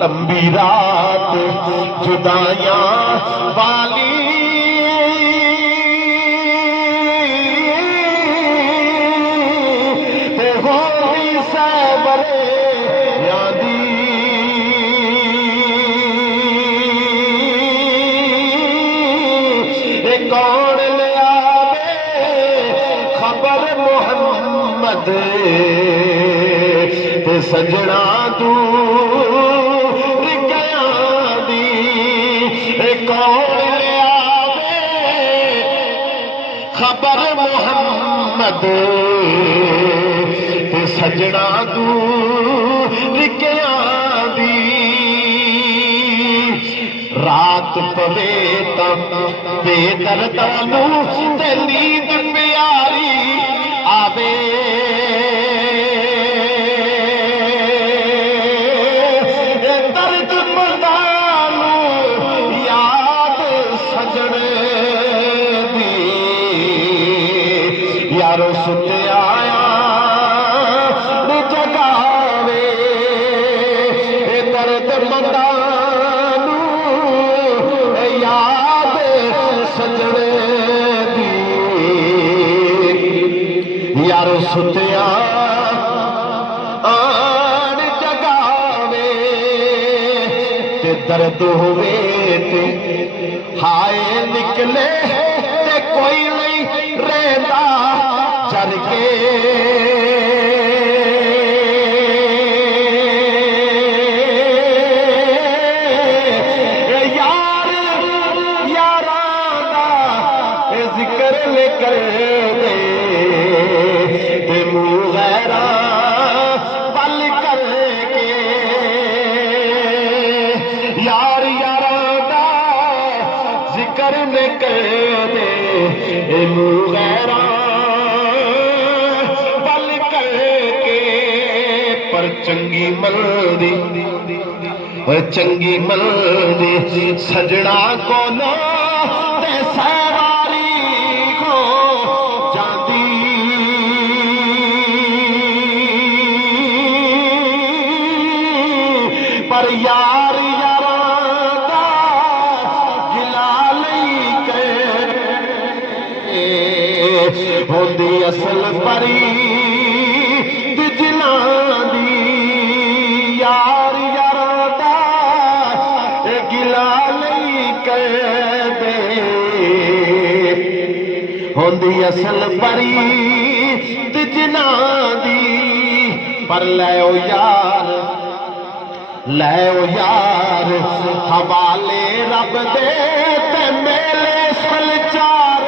लंबी रात जुदाइयां वाली ते होती सैबरे यादी कौन ले आवे खबर मोहम्मद ते सजना तू खबर मोहम्मद ते सजना दूर क्या दी रात पवे तम बेदर्दानू ते नींद प्यारी आवे दर्द मंदानू याद सजने यारो सुते आया जगावे दर्द मंदानू याद सजने दी यारो सुते आन जगावे ते दर्द होवे ते हाय निकले ते कोई नहीं रहता चर के यार यारा दा जिक्र लेकर दे ते मुँह गैरा बल करके यार यारा दा जिक्र लेकर दे मुँह गैरा चंगी मलदी सजना को नो ते सवारी को जाती पर यार यारा दा गिला लई के होंदी असल परी यार यारा दा गिला नहीं कर दे होंदी असल परी तिजना दी पर ले ओ यार हवाले रब दे ते मेले सलचार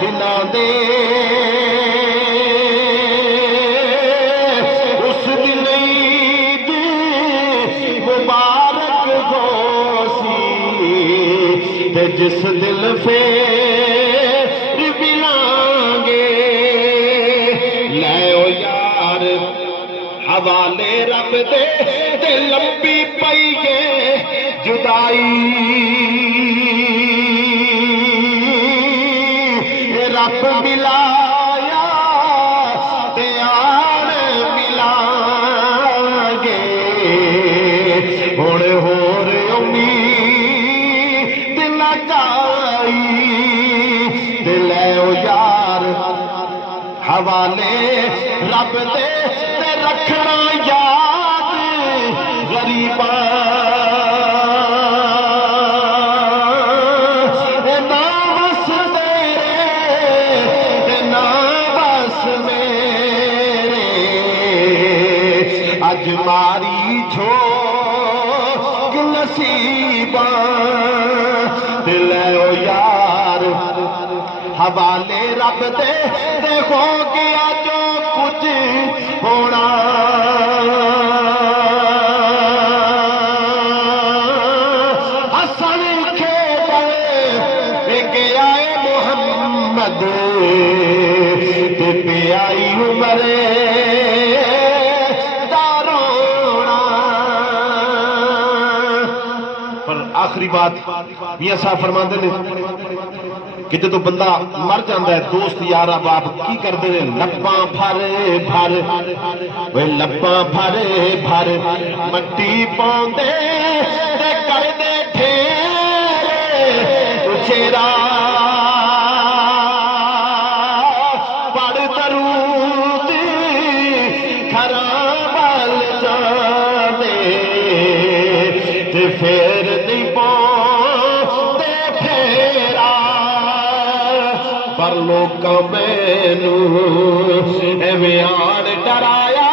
बिना दे जिस दिल फेर मिलांगे ले ओ यार हवाले रब दे ते लंबी पई गे जुदाई रब मिलाया ते आन मिलांगे हुण होर उम्मीद ले ओ यार हवाले रब दे ते रखना याद गरीबा ना बस तेरे ना बस मेरे अज मारी झोंक नसीबा ले ओ यार हवाले रब दे हो गया जो कुछ होना हसन खेल गया मोहम्मद ते प्याई उमरे दारोना पर आखिरी बात मियां साहब फरमाते ने कि जो बंदा मर जाता है दोस्त यार बाप की करते हैं लप्पा भरे भर वे लप्पा भरे भर मट्टी पाउंदे ते करदे ठेर उचेरा पढ़ दरूद घरां वल जाने ते फिर नहीं पाउंदे फेरा पर लोग मैनू एवें आन डराया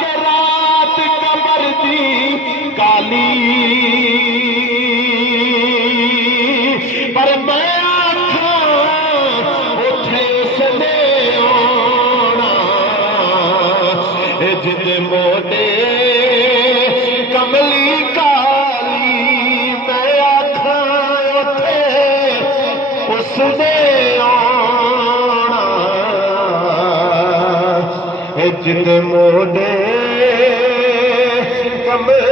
कि रात कबर दी काली पर मैं आखा उठे उसने आना जिद मोटे कमली काली मैं आखा उठे उसने जिद मोड़े कमली